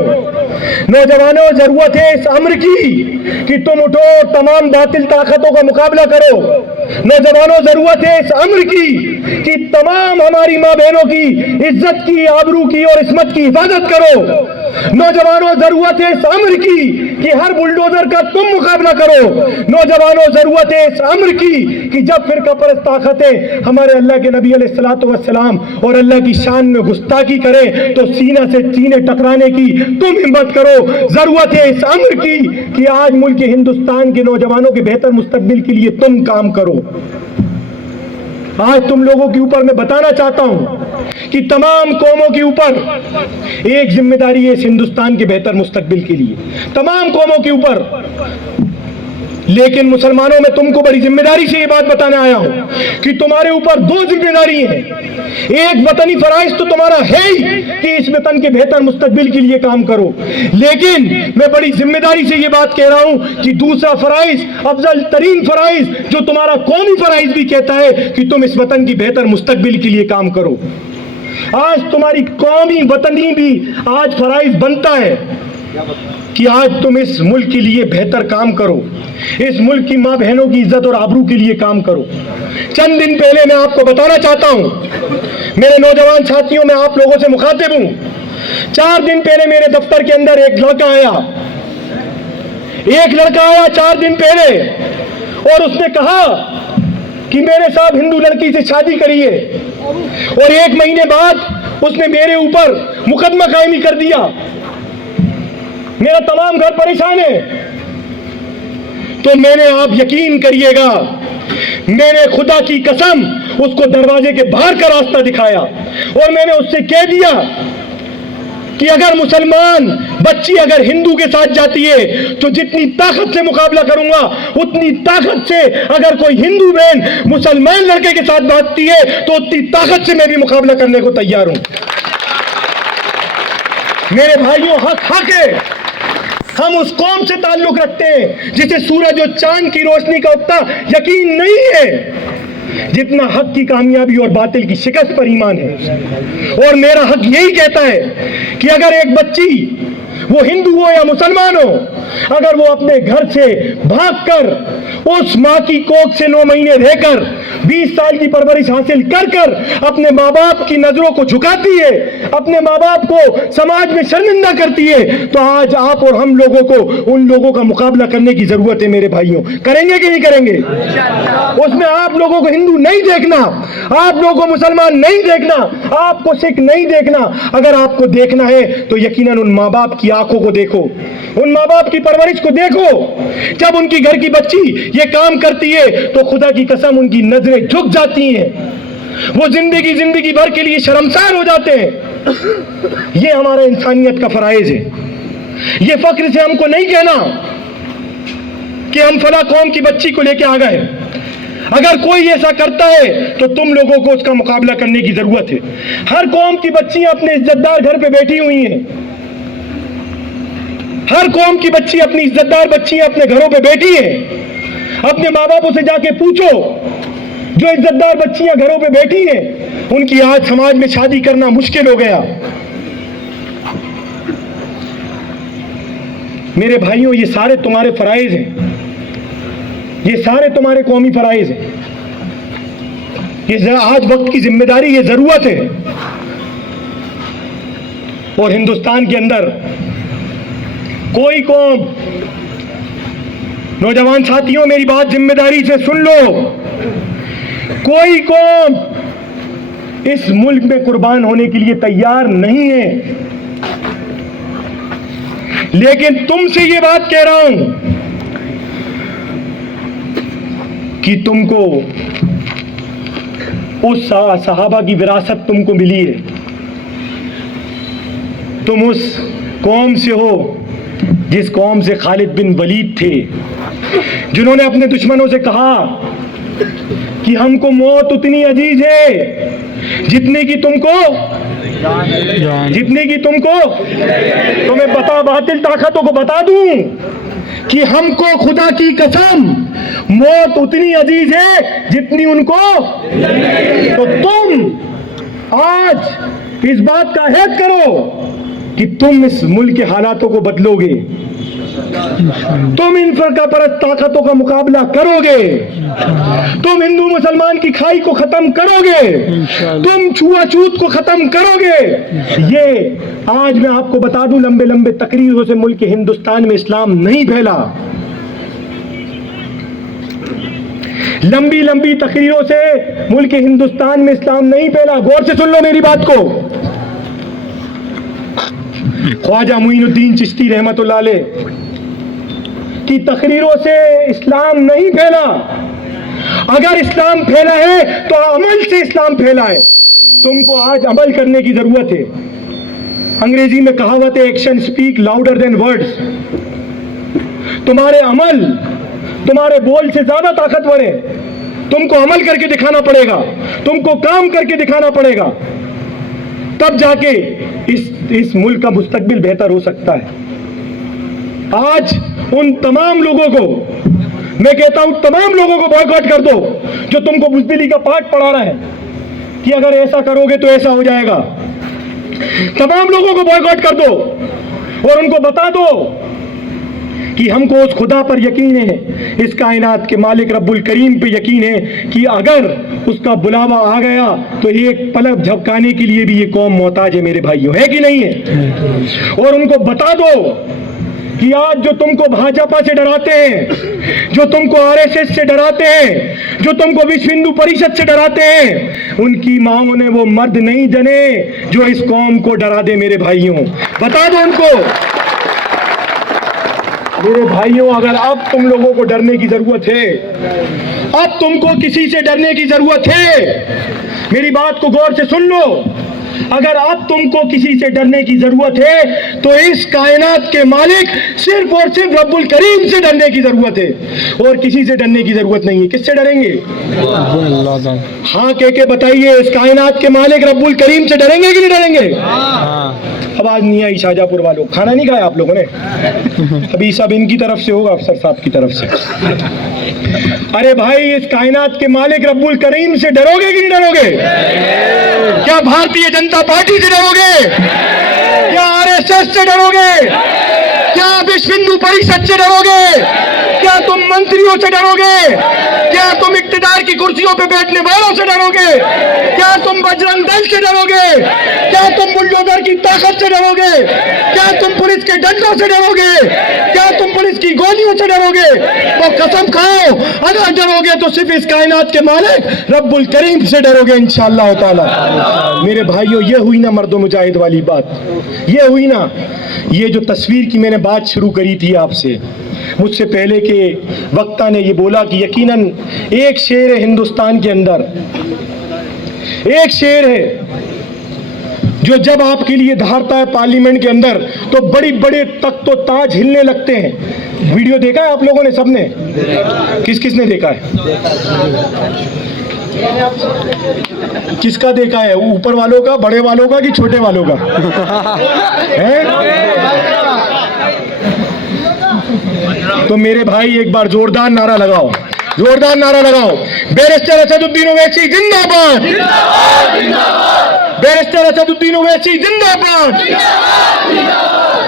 नौजवानों, जरूरत है इस अम्र की कि तुम उठो, तमाम बातिल ताकतों का मुकाबला करो। नौजवानों, जरूरत है इस अम्र की कि तमाम हमारी माँ बहनों की इज्जत की, आबरू की और इस्मत की हिफाजत करो। नौजवानों, जरूरत है इस अम्र की कि हर बुलडोजर का तुम मुकाबला करो। नौजवानों, जरूरत है इस अम्र की कि जब फिरका परस्त ताकतें हमारे अल्लाह के नबी अलैहिस्सलातु वस्सलाम और अल्लाह की शान में गुस्ताखी करें तो सीना से सीने टकराने की तुम हिम्मत करो। जरूरत है इस अम्र की कि आज मुल्क हिंदुस्तान के नौजवानों के बेहतर मुस्तकबिल के लिए तुम काम करो। आज तुम लोगों के ऊपर मैं बताना चाहता हूं कि तमाम कौमों के ऊपर एक जिम्मेदारी है इस हिंदुस्तान के बेहतर मुस्तकबिल के लिए, तमाम कौमों के ऊपर। लेकिन मुसलमानों, में तुमको बड़ी जिम्मेदारी से ये बात बताने आया हूं कि तुम्हारे ऊपर 2 जिम्मेदारी हैं। एक, वतनी फराइज तो तुम्हारा है ही कि इस वतन के बेहतर मुस्तकबिल के लिए काम करो, लेकिन मैं बड़ी जिम्मेदारी से ये बात कह रहा हूं कि दूसरा फराइज, अफजल तरीन फराइज, जो तुम्हारा कौमी फराइज भी कहता है कि तुम इस वतन की बेहतर मुस्तकबिल के लिए काम करो। आज तुम्हारी कौमी वतनी भी आज फराइज बनता है कि आज तुम इस मुल्क के लिए बेहतर काम करो, इस मुल्क की माँ बहनों की इज्जत और आबरू के लिए काम करो। चंद दिन पहले मैं आपको बताना चाहता हूं, मेरे नौजवान साथियों, मैं आप लोगों से मुखातिब हूं। 4 दिन पहले मेरे दफ्तर के अंदर एक लड़का आया 4 दिन पहले, और उसने कहा कि मेरे साथ हिंदू लड़की से शादी करिए, और 1 महीने बाद उसने मेरे ऊपर मुकदमा कायमी कर दिया। मेरा तमाम घर परेशान है। तो मैंने, आप यकीन करिएगा, मैंने खुदा की कसम उसको दरवाजे के बाहर का रास्ता दिखाया और मैंने उससे कह दिया कि अगर मुसलमान बच्ची अगर हिंदू के साथ जाती है तो जितनी ताकत से मुकाबला करूंगा, उतनी ताकत से अगर कोई हिंदू बहन मुसलमान लड़के के साथ भागती है तो उतनी ताकत से मैं भी मुकाबला करने को तैयार हूं। मेरे भाइयों, हक है। हम उस कौम से ताल्लुक रखते हैं जिसे सूरज और चांद की रोशनी का उतना यकीन नहीं है जितना हक की कामयाबी और बातिल की शिकस्त पर ईमान है। और मेरा हक यही कहता है कि अगर एक बच्ची, वो हिंदू हो या मुसलमान हो, अगर वो अपने घर से भागकर उस माँ की कोख से 9 महीने रहकर 20 साल की परवरिश हासिल कर अपने माँ बाप की नजरों को झुकाती है, अपने माँ बाप को समाज में शर्मिंदा करती है, तो आज आप और हम लोगों को उन लोगों का मुकाबला करने की जरूरत है मेरे भाइयों। करेंगे कि नहीं करेंगे? उसमें आप लोगों को हिंदू नहीं देखना, आप लोगों को मुसलमान नहीं देखना, आपको सिख नहीं देखना। अगर आपको देखना है तो यकीनन उन माँ बाप की आंखों को देखो, उन माँ बाप की परवरिश को देखो। जब उनकी घर की बच्ची ये काम करती है तो खुदा की कसम उनकी नजरें झुक जाती हैं, वो जिंदगी भर के लिए शर्मसार हो जाते हैं। ये हमारा इंसानियत का फराइज है। ये फक्र से हमको नहीं कहना कि हम फला कौम की बच्ची को लेके आ गए। अगर कोई ऐसा करता है तो तुम लोगों को उसका मुकाबला करने की जरूरत है। हर कौम की बच्चियां अपने इज्जतदार घर पे बैठी हुई हैं, हर कौम की बच्ची अपनी इज्जतदार बच्चियां अपने घरों पे बैठी हैं। अपने माँ बापों से जाके पूछो, जो इज्जतदार बच्चियां घरों पे बैठी हैं उनकी आज समाज में शादी करना मुश्किल हो गया। मेरे भाइयों, ये सारे तुम्हारे फराइज हैं, ये सारे तुम्हारे कौमी फराइज हैं। ये आज वक्त की जिम्मेदारी, ये जरूरत है। और हिंदुस्तान के अंदर कोई कौम, नौजवान साथियों मेरी बात जिम्मेदारी से सुन लो, कोई कौम इस मुल्क में कुर्बान होने के लिए तैयार नहीं है। लेकिन तुमसे ये बात कह रहा हूं कि तुमको उस सहाबा की विरासत तुमको मिली है। तुम उस कौम से हो जिस कौम से खालिद बिन वलीद थे, जिन्होंने अपने दुश्मनों से कहा कि हमको मौत उतनी अजीज है जितनी की तुमको, तुम्हें बता, बातिल ताकतों को बता दूं कि हमको खुदा की कसम मौत उतनी अजीज है जितनी उनको। तो तुम आज इस बात का अहद करो कि तुम इस मुल्क के हालातों को बदलोगे, तुम इन फरका परस्त ताकतों का मुकाबला करोगे, तुम हिंदू मुसलमान की खाई को खत्म करोगे, तुम छुआछूत को खत्म करोगे। ये आज मैं आपको बता दूं, लंबे लंबे तकरीरों से मुल्क हिंदुस्तान में इस्लाम नहीं फैला। लंबी लंबी तकरीरों से मुल्क हिंदुस्तान में इस्लाम नहीं फैला। गौर से सुन लो मेरी बात को। ख्वाजा मुइनुद्दीन चिश्ती रहमतुल्लाह अलैह की तकरीरों से इस्लाम नहीं फैला। अगर इस्लाम फैला है तो अमल से इस्लाम फैला है। तुमको आज अमल करने की जरूरत है। अंग्रेजी में कहावत है, action speak louder than words. तुम्हारे अमल तुम्हारे बोल से ज्यादा ताकतवर है। तुमको अमल करके दिखाना पड़ेगा, तुमको काम करके दिखाना पड़ेगा, तब जाके इस मुल्क का मुस्तकबिल बेहतर हो सकता है। आज उन तमाम लोगों को मैं कहता हूं, तमाम लोगों को बॉयकॉट कर दो जो तुमको बुज़दिली का पाठ पढ़ा रहा है कि अगर ऐसा करोगे तो ऐसा हो जाएगा। तमाम लोगों को बॉयकॉट कर दो और उनको बता दो कि हमको उस खुदा पर यकीन है, इस कायनात के मालिक रब्बुल करीम पे यकीन है कि अगर उसका बुलावा आ गया तो एक पलक झपकाने के लिए भी ये कौम मोहताज है। मेरे भाइयों, है कि नहीं है? और उनको बता दो कि आज जो तुमको भाजपा से डराते हैं, जो तुमको आरएसएस से डराते हैं, जो तुमको विश्व हिंदू परिषद से डराते हैं, उनकी माओ ने वो मर्द नहीं जने जो इस कौम को डरा दे। मेरे भाइयों, बता दो उनको। मेरे भाइयों, अगर अब तुम लोगों को डरने की जरूरत है, अब तुमको किसी से डरने की जरूरत है, मेरी बात को गौर से सुन लो। अगर अब तुमको किसी से डरने की जरूरत है तो इस कायनात के मालिक सिर्फ और सिर्फ रब्बुल करीम से डरने की जरूरत है, और किसी से डरने की जरूरत नहीं है। किससे डरेंगे? हाँ कह के बताइए, इस कायनात के मालिक रब्बुल करीम से डरेंगे कि नहीं डरेंगे? आवाज नहीं आई शाहजहांपुर वालों, खाना नहीं खाया आप लोगों ने? अभी सब इनकी तरफ से होगा, अफसर साहब की तरफ से। अरे भाई, इस कायनात के मालिक रब्बुल करीम से डरोगे कि नहीं डरोगे? क्या भारतीय जनता पार्टी से डरोगे? क्या आरएसएस से डरोगे? क्या क्या विश्व हिंदू परिषद से डरोगे? क्या तुम मंत्रियों से डरोगे? क्या तुम इक्तिदार की कुर्सियों पे बैठने वालों से डरोगे? क्या तुम बजरंग दल से डरोगे? क्या तुम बुलडोजर की ताकत से डरोगे? क्या तुम पुलिस के डंडों से डरोगे? क्या तुम पुलिस की गोलियों से डरोगे? तो कसम खाओ, अगर डरोगे तो सिर्फ इस कायनात के मालिक रब्बुल करीम से डरोगे इंशाअल्लाह ताला। मेरे भाइयों, ये हुई ना मर्दो मुजाहिद वाली बात, ये हुई ना। ये जो तस्वीर की मैंने बात शुरू करी थी आपसे, मुझसे पहले के वक्ता ने ये बोला कि यकीनन एक शेर है हिंदुस्तान के अंदर, एक शेर है जो जब आपके लिए धारता है पार्लियामेंट के अंदर तो बड़ी बड़े तख्त और ताज हिलने लगते हैं। वीडियो देखा है आप लोगों ने? सबने? किस किस ने देखा है? किसका देखा है? ऊपर वालों का, बड़े वालों का कि छोटे वालों का? है? तो मेरे भाई एक बार जोरदार नारा लगाओ, जोरदार नारा लगाओ। बैरिस्टर असदुद्दीन ओवैसी जिंदाबाद, बैरिस्टर असदुद्दीन ओवैसी जिंदाबाद,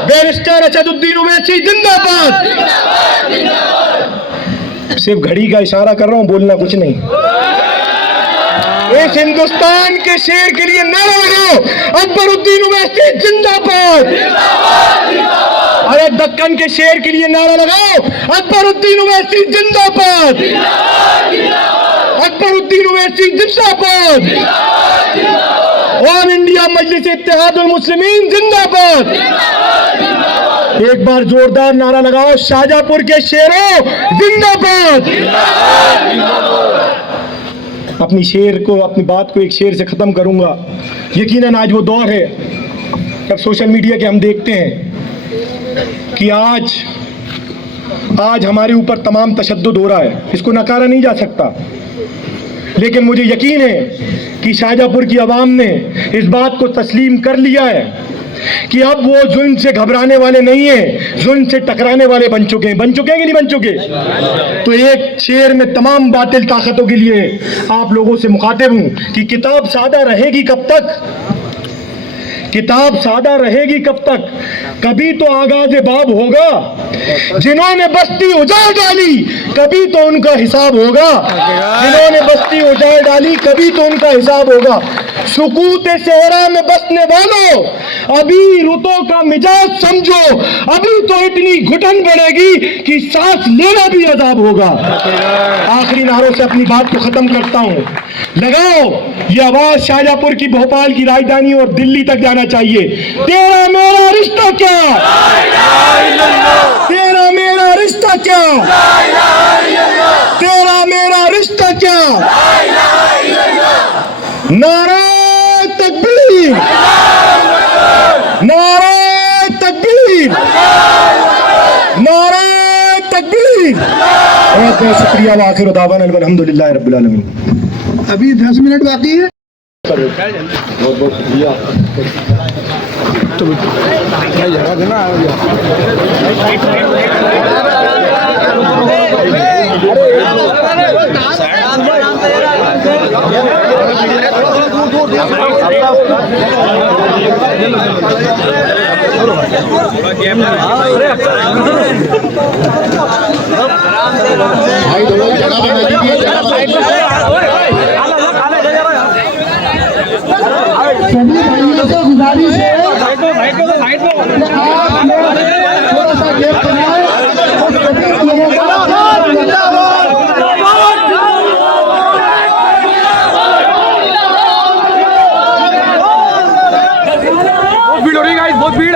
बैरिस्टर असदुद्दीन ओवैसी जिंदाबाद। सिर्फ घड़ी का इशारा कर रहा हूं, बोलना कुछ नहीं। इस हिंदुस्तान के शेर के लिए नारा लगाओ, अकबरुद्दीन ओवैसी जिंदाबाद। अरे दक्कन के शेर के लिए नारा लगाओ, अकबरुद्दीन ओवैसी जिंदाबाद, अकबरुद्दीन ओवैसी जिंदाबाद। ऑल इंडिया मजलिस इत्तेहादुल मुस्लिमीन जिंदाबाद। एक बार जोरदार नारा लगाओ, शाहजहांपुर के शेरों जिंदाबाद। अपनी शेर को, अपनी बात को एक शेर से खत्म करूंगा। यकीनन आज वो दौर है जब सोशल मीडिया के हम देखते हैं कि आज हमारे ऊपर तमाम तशद्दुद हो रहा है, इसको नकारा नहीं जा सकता। लेकिन मुझे यकीन है कि शाहजहांपुर की आवाम ने इस बात को तस्लीम कर लिया है कि अब वो जुल्म से घबराने वाले नहीं है, जुल्म से टकराने वाले बन चुके हैं। बन चुके हैं कि नहीं बन चुके? तो एक शेर में तमाम बातिल ताकतों के लिए आप लोगों से मुखातिब हूं कि किताब सादा रहेगी कब तक? किताब सादा रहेगी कब तक? कभी तो आगाज बाब होगा। जिन्होंने बस्ती उजाड़ डाली कभी तो उनका हिसाब होगा, जिन्होंने बस्ती उजाड़ डाली कभी तो उनका हिसाब होगा। सुकूत सहरा में बसने वालों, अभी रुतों का मिजाज समझो, अभी तो इतनी घुटन बढ़ेगी कि सांस लेना भी अजाब होगा। आखिरी नारों से अपनी बात को खत्म करता हूं। लगाओ ये आवाज शाहजहांपुर की, भोपाल की राजधानी और दिल्ली तक जाना चाहिए। तेरा मेरा रिश्ता क्या? तेरा मेरा रिश्ता क्या? तेरा मेरा रिश्ता क्या? नारा तकबीर, नारा तकबीर, नारा तकबीर। बहुत बहुत शुक्रिया। वाखिर दावाना अल्हम्दुलिल्लाह रब्बिल आलमीन। अभी 10 मिनट बाकी है। बहुत बहुत शुक्रिया। भाई दोनों जगह बना दीजिए। सभी भाइयों से गुजारिश है कि आप लोग थोड़ा सा गैप बनाएं और सभी लोगों का भीड़ हो रही है, बहुत भीड़।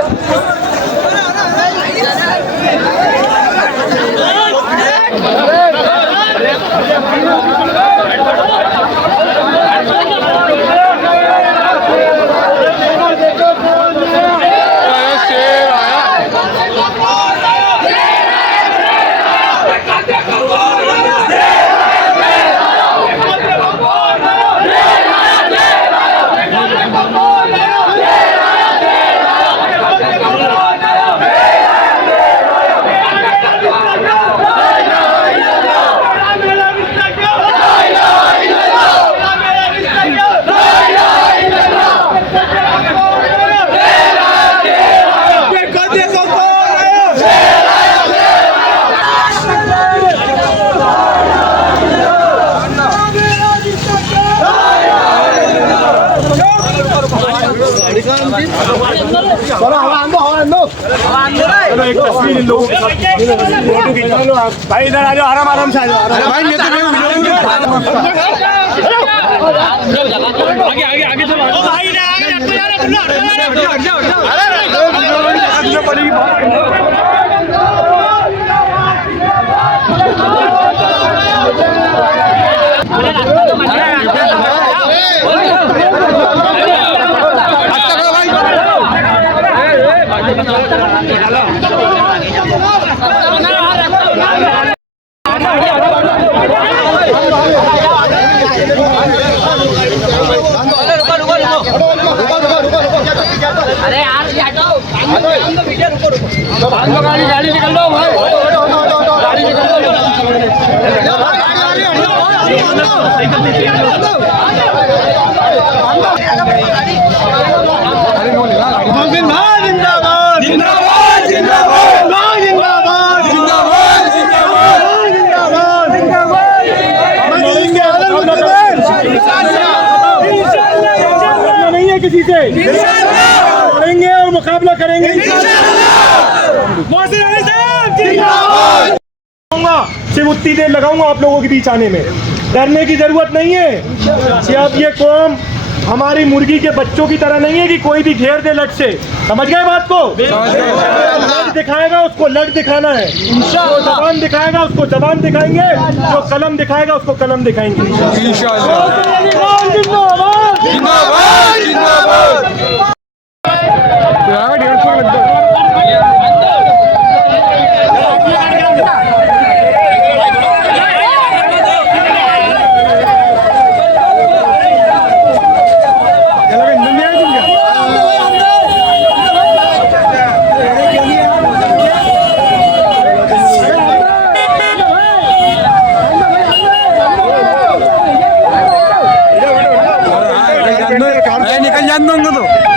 शेर तस्वीर इन लोगों के साथ फोटो खींचा लो आप भाई, इधर आ जाओ, आराम आराम से आ जाओ। अरे भाई नहीं अरे यार गाड़ी निकल लो भाई, गाड़ी निकल नहीं है किसी से, लड़ेंगे और मुकाबला करेंगे। सिर्फ उतनी देर लगाऊंगा आप लोगों के बीच आने में, डरने की जरूरत नहीं है कि अब ये कौम हमारी मुर्गी के बच्चों की तरह नहीं है कि कोई भी घेर दे लट से। समझ गए बात को? लट दिखाएगा उसको लट दिखाना है, जो जबान दिखाएगा उसको जबान दिखाएंगे, जो कलम दिखाएगा उसको कलम दिखाएंगे। निकल जान दूंगा तो